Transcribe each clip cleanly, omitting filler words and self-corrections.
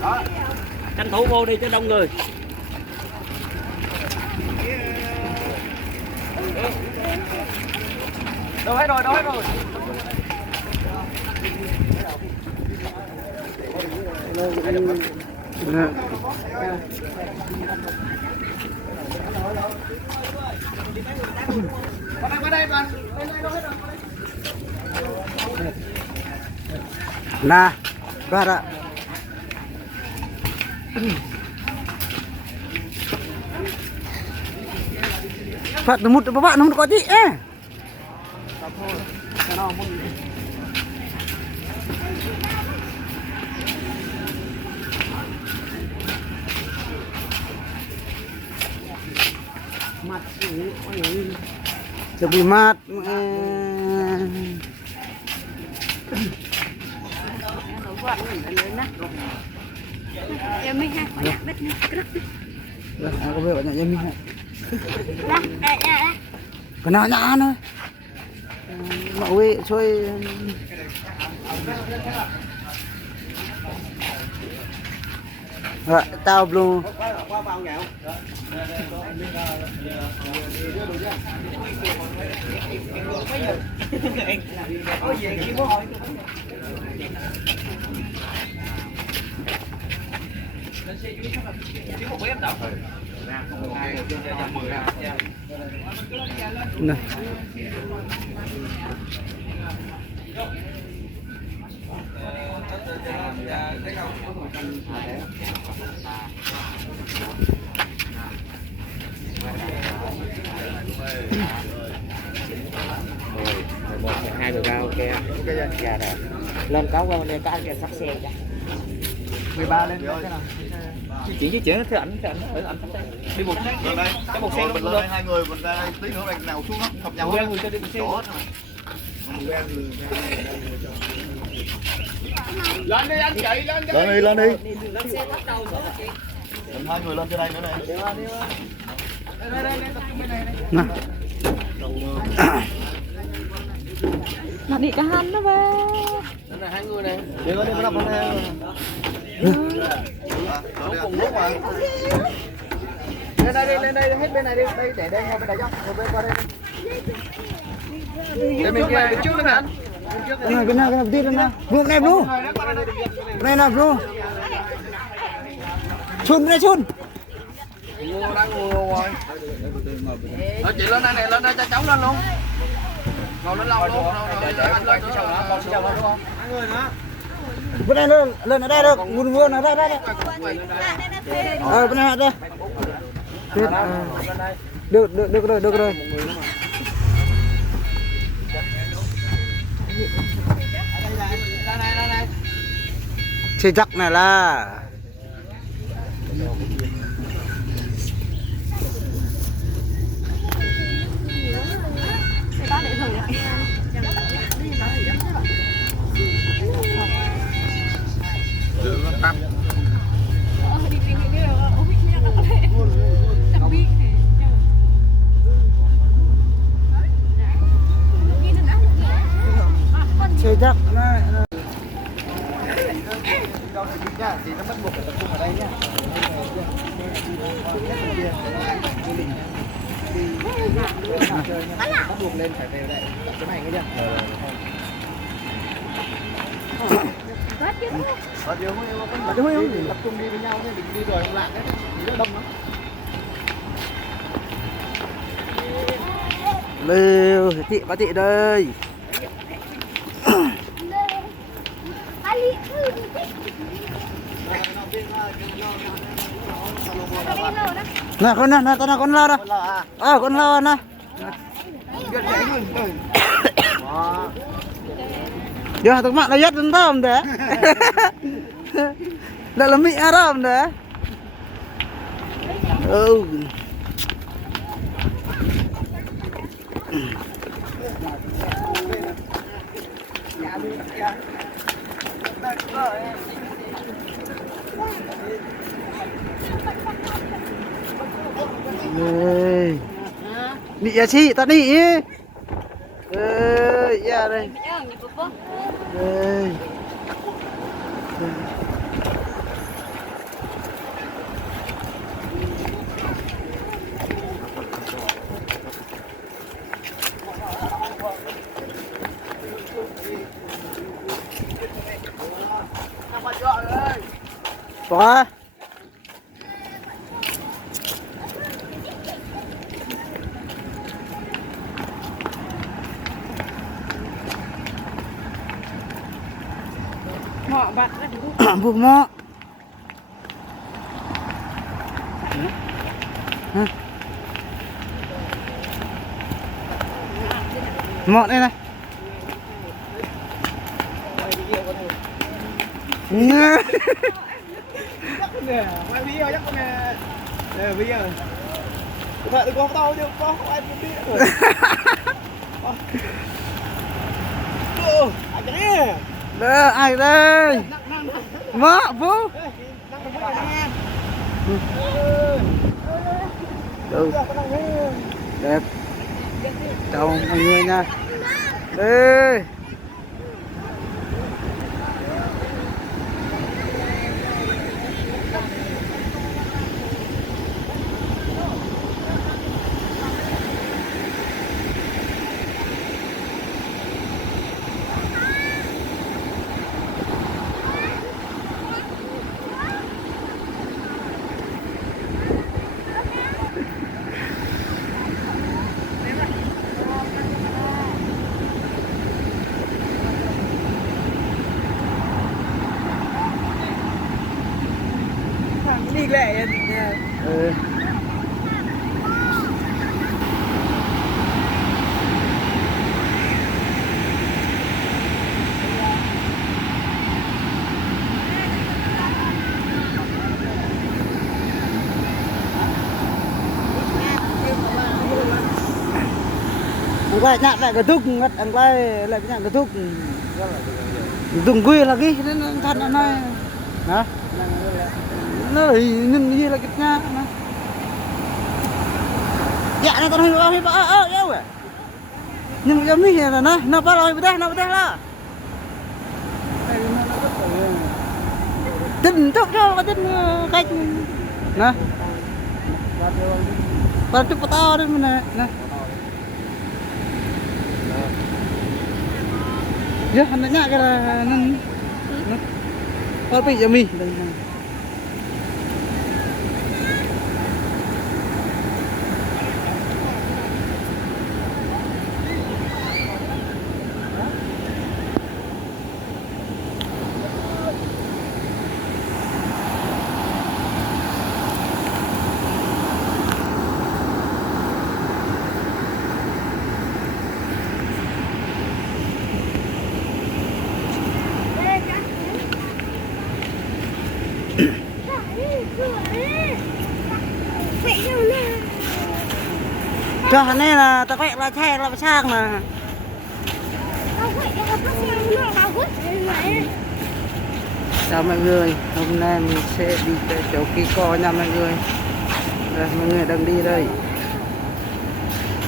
Đó. Tranh thủ vô đi cho đông người. Đâu hết rồi, đâu hết rồi. Nah, bara. Pak nemut bapak nemut kok mat lebih mat em mới ha bét aku banyak jamin đó cái nào nhá nữa mọi người chơi rồi tao luôn này. Một hai người cao ok gà này lên có qua đây có anh sắp xe cho 13 lên thế nào chỉ theo ảnh ở ảnh đi một xe có một xe mình luôn lên hai người mình ra tí nữa bạn nào xuống nó hợp nhau quen người cho đi một xe lên đi anh chị lên đi lên xe bắt đầu số chị mình hai người lên trên đây nữa này nè nó đi cả hắn đó ba đây là hai người này đi lên đi bắt đầu cùng lúc mà lên đây hết bên này đi đây để đây ngay bên này cho một bên qua đây để mình kia trước lên anh bên này đi bên này luôn em luôn này nè luôn chun đây chun ngô đang ngô rồi chị lên đây này lên đây cho cháu lên luôn ngồi lên lâu luôn rồi anh lên nữa đúng không hai người nữa bên này lên ở đây được nguồn ở đây bên này đây được rồi chơi chắc này là chơi chắc này thì nó bắt buộc phải tập trung ở đây nhá bắt buộc lên phải về đây cái này nghe chưa tập trung đi với nhau thì đi rồi không lạc đấy thì nó đông lắm lêu chị bác chị đây nè con nè tao là con lao đó con lao nè giờ tụi bạn là nhất đến tao đấy lại là mỹ Arab đấy Nị ya chị ta nị ya đây Có. Họ bạn đã Buộc mọ. Mọ đây này. Quay video chắc con nè. Đây video. Có thể có tao chứ có ai biết rồi. Anh cái Đó, ai đây? Mọ, Vũ. Ừ. Đẹp. Chào mọi người nha. Ê. đi lẹ. Ừ. Anh quay nhạc lại cái thúc, anh quay lại cái nhạc cái thúc. Dùng quy là cái thật là nói. Hả? Nó nhìn như là cái nhạc nó. Dạ nó tao hơi yêu à. Nhưng mà mi là nó bắt rồi nó là. Tin tốt cho tin cách nè. Còn chụp tao đây nè nè. Giờ hắn nhạc cái là nó. Có bị gì mi đây này. Cho hắn này là tao quẹt là xe là sang mà. Chào mọi người, hôm nay mình sẽ đi tới chỗ Kỳ Co nha mọi người. Đây, mọi người đang đi đây.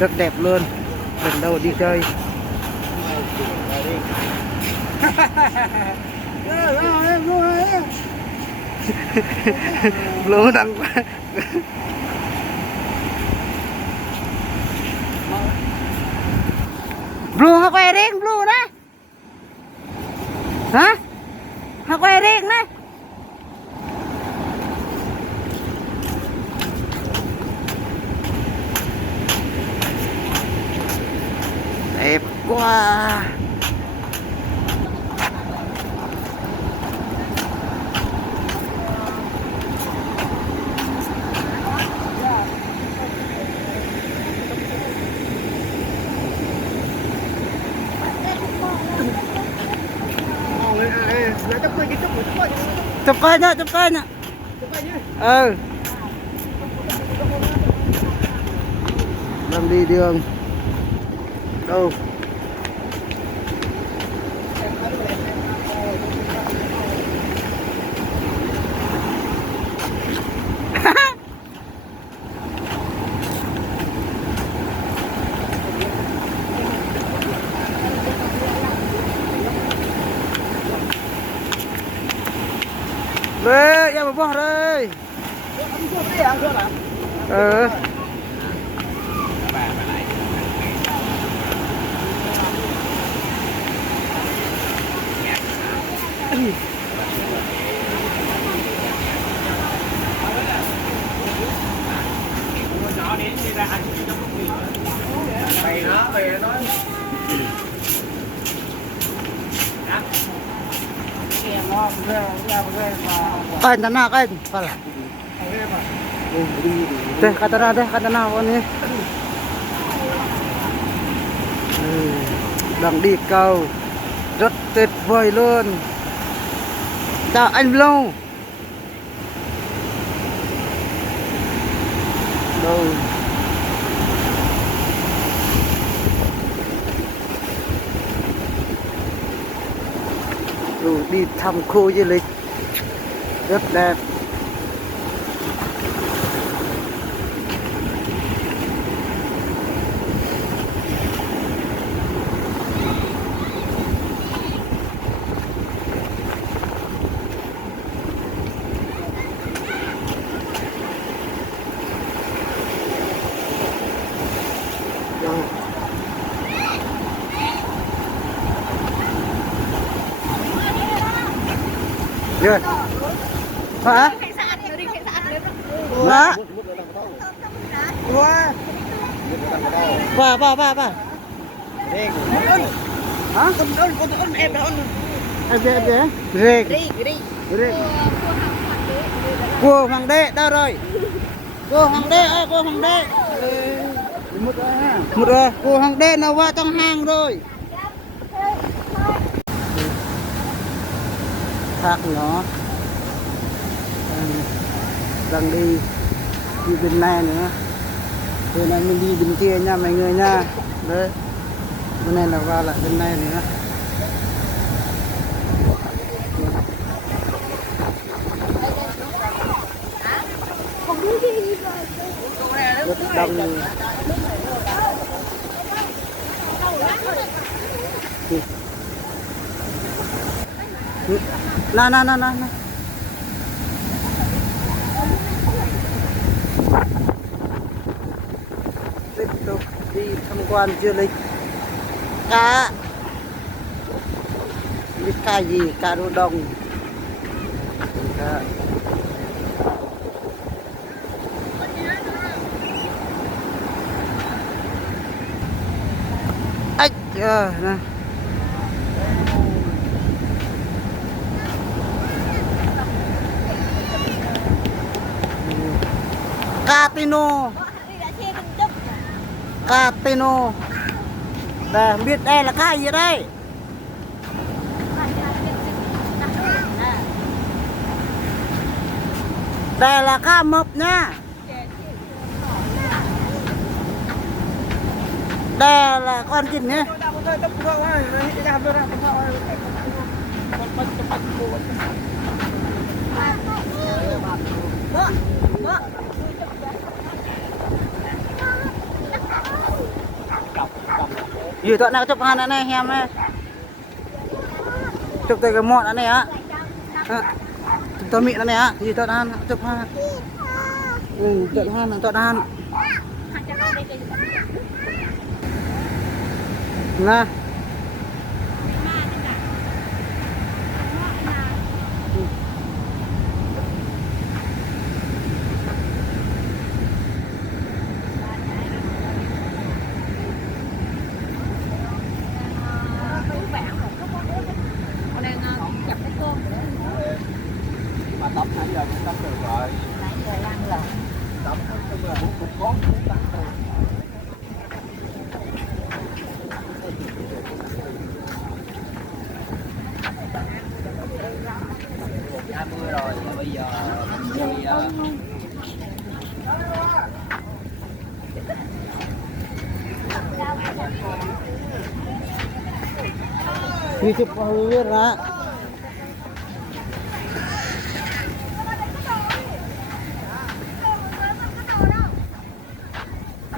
Rất đẹp luôn. Lần đầu đi chơi. Lúa đang Blue hả quay riêng blue đó. Hả? Hả quay riêng đó. Đẹp quá. Chụp coi nhá, chụp coi nhá. Ừ. Đang đi đường. Đâu? Đây, em bỏ đây. Ừ. Kain tanah kain. Pala. Teh kata na con đi. Đang đi cầu rất tuyệt vời luôn. Chào anh Long. Đâu. Rồi đi thăm khu du lịch rất đẹp. Rồi. Hả? Hả? Ba. Hả? Em Rê. Cua Hoàng Đế đâu rồi? Cua Hoàng Đế ơi, cua Hoàng Đế. Một rồi, cua Hoàng Đế nó vào trong hang rồi. Khác nó đang đi bên này nữa, bên này mình đi bên kia nha mọi người nha. Đấy, bên này là vào lại bên này nữa. Rất đông. Na. Tiếp tục đi tham quan du lịch cá. Biết cá gì? Cá rô đồng. Cá. Ách nè. Catino. Đây, không biết đây là cái gì đây? Đây là cá mập nha. Đây là con gì nhé? Gì tụi nào chụp hình này em này. Chụp tới cái mọn này á. Chụp tôi mịn này á. Gì tụi nào chụp hình. Tụi nào. Nè. Tắm nãy giờ cũng tắm được rồi. Nãy giờ ăn rồi. Tắm cũng là cũng có tắm rồi. Đã mưa rồi, bây giờ Đi chụp hình ra.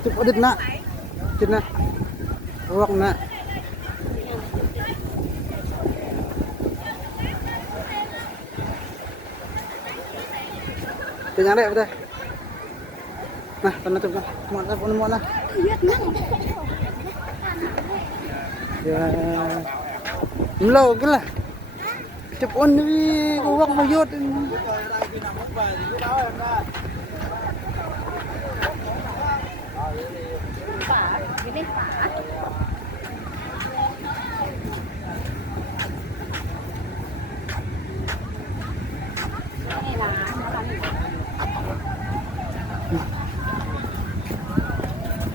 Chụp ở đít nè. Đít nè. Ruột nè. Cái nhà đẹp đây. Nah, pernah chụp nè. Muat nè. Ya. Lâu cái là. Chụp ôn đi ruột mà vô.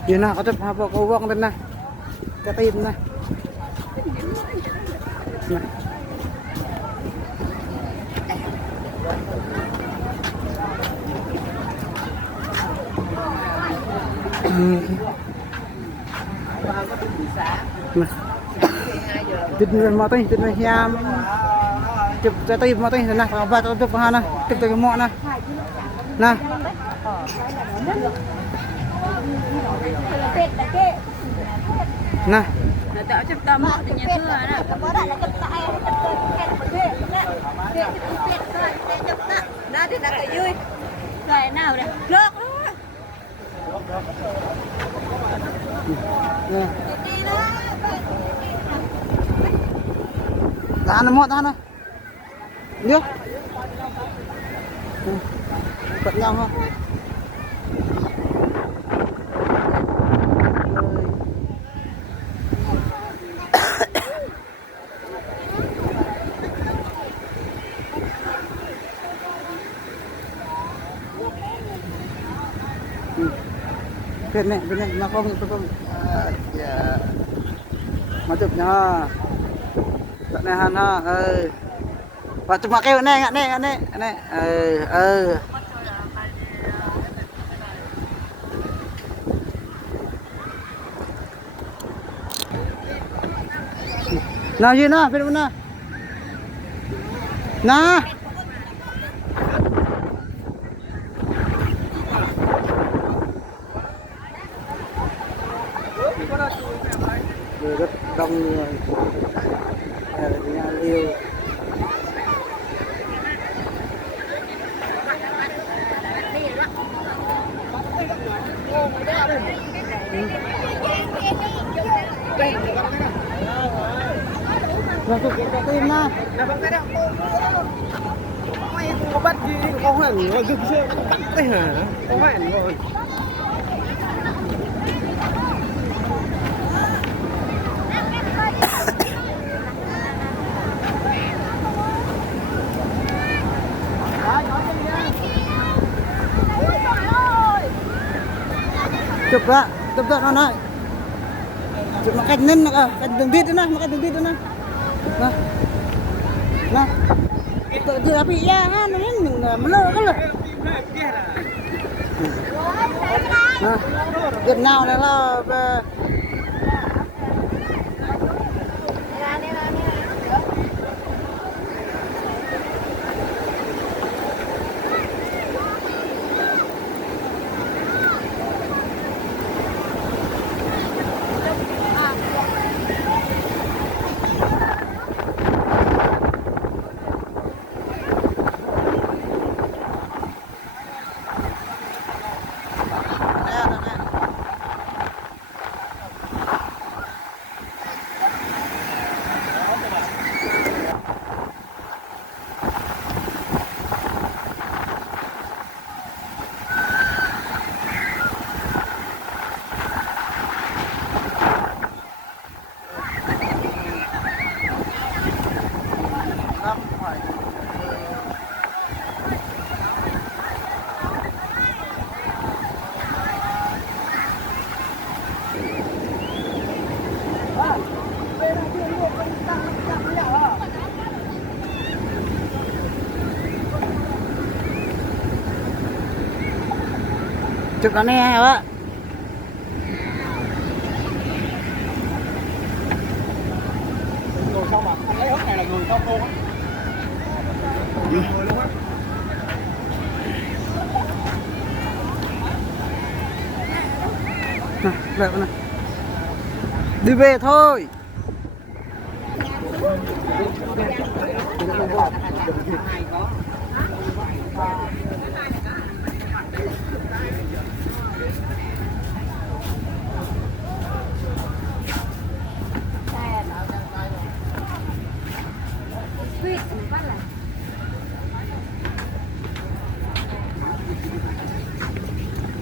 Yun na, katap hapa kuwang din na. Katid na. Na. Tin mà tay, tin mà hiam. Chụp tay tay mà tay nè, các bạn chụp ha nè, chụp tay mọ nè. Nè. Nè. Tạo chụp tầm thì nhà thưa nè. Có đại là chụp tại đó thì đặt cái vui. Rồi nào đây? Lược. Nè. Tahan mo, tahan na. Ndio. Cận nhau ha. Bên này, nó không, dạ. Mà chụp nha. Tận này han ha, và chụp mặt kêu này, này, nào gì nào, bên nào, nào, rất đông người, nhà liều. Rồi cái tim na. Có bắt gì có hẳn rồi dừng xe bắt đấy hả? Có hẳn rồi. Chụp nó này. Chụp một cách nên cách đường tít đó nè, một cách đường tít đó nè. Nè. Nè. Tự chưa bị ra ha, nó mình lơ cái lực. Nè. Việt nào này là chụp nó nè á. Ngồi sau mà không lấy hớt này là người sau cô á. Người luôn á. Nè, lẹo nè. Đi về thôi.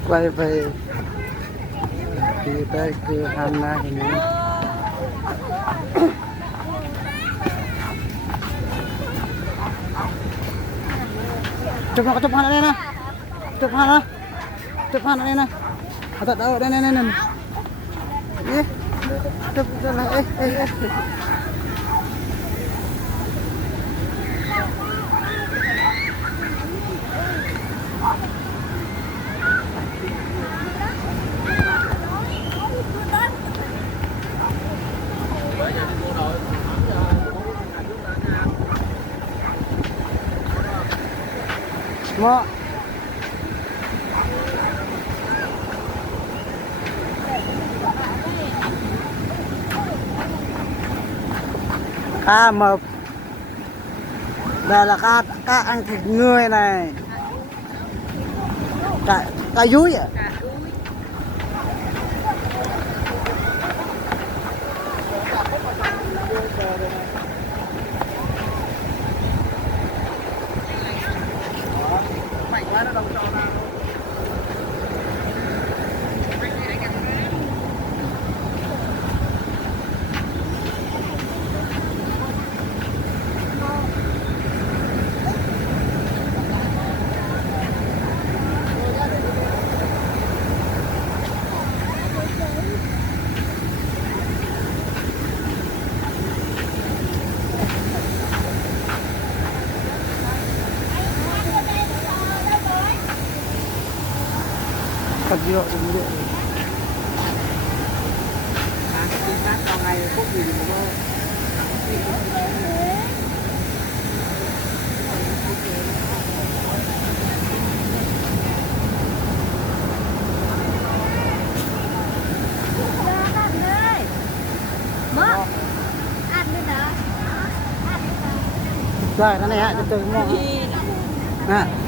Quay về thì tới cửa hàng này nữa. chụp hàng đây nè, chụp hàng đây nè, thật đâu đây này, chụp lại, Mo. Cá mập. Đây là cá ăn thịt người này. Cá dúi à? Thật rượu đừng rượu. Chính xác vào ngày phút gì mà rồi, cái này hả, từ từ mua. Nè.